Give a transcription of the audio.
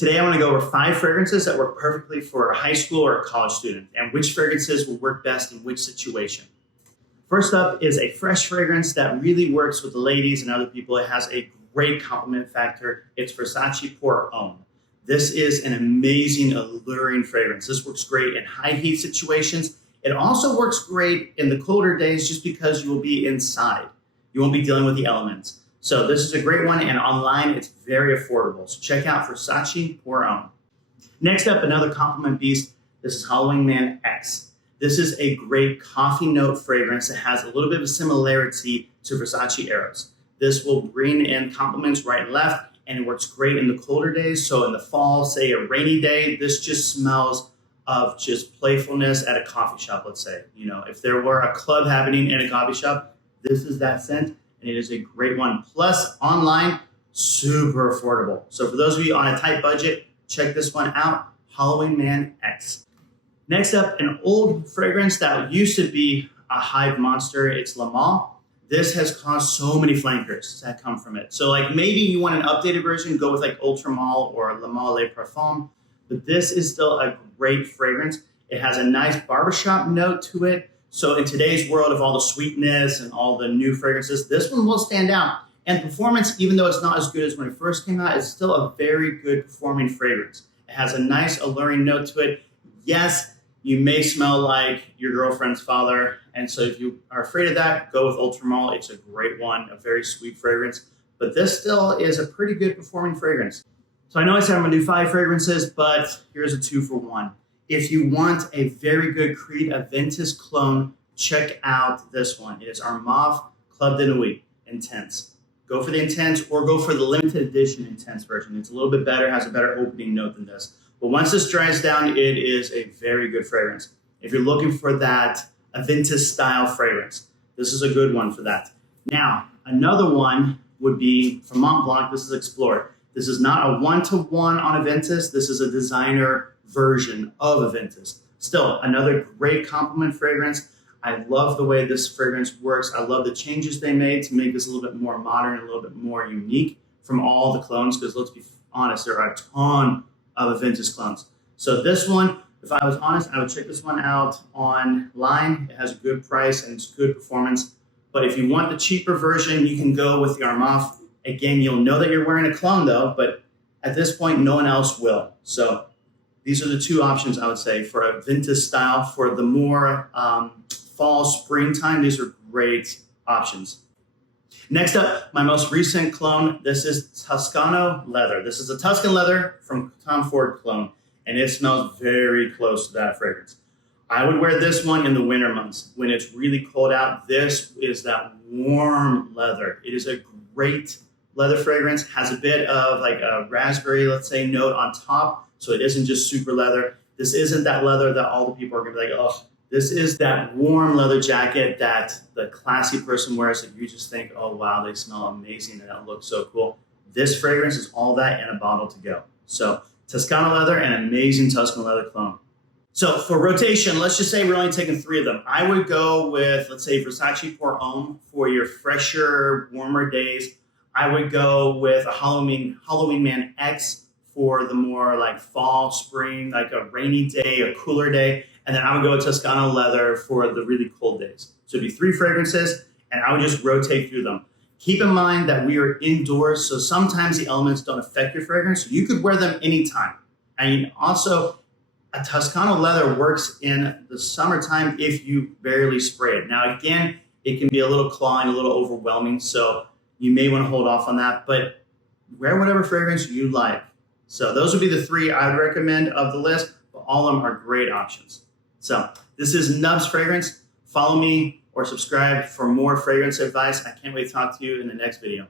Today I want to go over 5 fragrances that work perfectly for a high school or a college student and which fragrances will work best in which situation. First up is a fresh fragrance that really works with the ladies and other people. It has a great compliment factor. It's Versace Pour Homme. This is an amazing, alluring fragrance. This works great in high heat situations. It also works great in the colder days just because you will be inside. You won't be dealing with the elements. So this is a great one, and online it's very affordable. So check out Versace Pour Homme. Next up, another compliment beast. This is Halloween Man X. This is a great coffee note fragrance that has a little bit of a similarity to Versace Eros. This will bring in compliments right and left, and it works great in the colder days. So in the fall, say a rainy day, this just smells of just playfulness at a coffee shop, let's say. You know, if there were a club happening in a coffee shop, this is that scent, and it is a great one. Plus, online, super affordable. So for those of you on a tight budget, check this one out, Halloween Man X. Next up, an old fragrance that used to be a hype monster. It's Le Mans. This has caused so many flankers that come from it. So like maybe you want an updated version, go with like Ultra Male or Le Mans Le Perfume. But this is still a great fragrance. It has a nice barbershop note to it. So in today's world of all the sweetness and all the new fragrances, this one will stand out. And performance, even though it's not as good as when it first came out, is still a very good performing fragrance. It has a nice alluring note to it. Yes, you may smell like your girlfriend's father. And so if you are afraid of that, go with Ultra Male. It's a great one, a very sweet fragrance. But this still is a pretty good performing fragrance. So I know I said I'm gonna do 5 fragrances, but here's a 2 for 1. If you want a very good Creed Aventus clone, check out this one. It is Armaf Club de Nuit Intense. Go for the Intense or go for the limited edition Intense version. It's a little bit better, has a better opening note than this. But once this dries down, it is a very good fragrance. If you're looking for that Aventus style fragrance, this is a good one for that. Now, another one would be from Mont Blanc. This is Explore. This is not a one-to-one on Aventus. This is a designer version of Aventus. Still, another great compliment fragrance. I love the way this fragrance works. I love the changes they made to make this a little bit more modern, a little bit more unique from all the clones, because let's be honest, there are a ton of Aventus clones. So this one, if I was honest, I would check this one out online. It has a good price and it's good performance. But if you want the cheaper version, you can go with the Armaf. Again, you'll know that you're wearing a clone though, but at this point, no one else will. So these are the 2 options I would say for a Aventus style. For the more fall, springtime, these are great options. Next up, my most recent clone. This is Toscano Leather. This is a Tuscan leather from Tom Ford clone, and it smells very close to that fragrance. I would wear this one in the winter months. When it's really cold out, this is that warm leather. It is a great leather fragrance, has a bit of like a raspberry, let's say, note on top. So it isn't just super leather. This isn't that leather that all the people are gonna be like, oh, this is that warm leather jacket that the classy person wears that you just think, oh wow, they smell amazing and that looks so cool. This fragrance is all that in a bottle to go. So Toscano leather and amazing Tuscan leather clone. So for rotation, let's just say we're only taking 3 of them. I would go with, let's say, Versace Pour Homme for your fresher, warmer days. I would go with a Halloween Man X for the more like fall, spring, like a rainy day, a cooler day. And then I would go with Toscano leather for the really cold days. So it'd be 3 fragrances, and I would just rotate through them. Keep in mind that we are indoors, so sometimes the elements don't affect your fragrance. So you could wear them anytime. And also, a Toscano leather works in the summertime if you barely spray it. Now, again, it can be a little clawing, a little overwhelming, so you may want to hold off on that, but wear whatever fragrance you like. So those would be the 3 I would recommend of the list, but all of them are great options. So this is Nubs Fragrance. Follow me or subscribe for more fragrance advice. I can't wait to talk to you in the next video.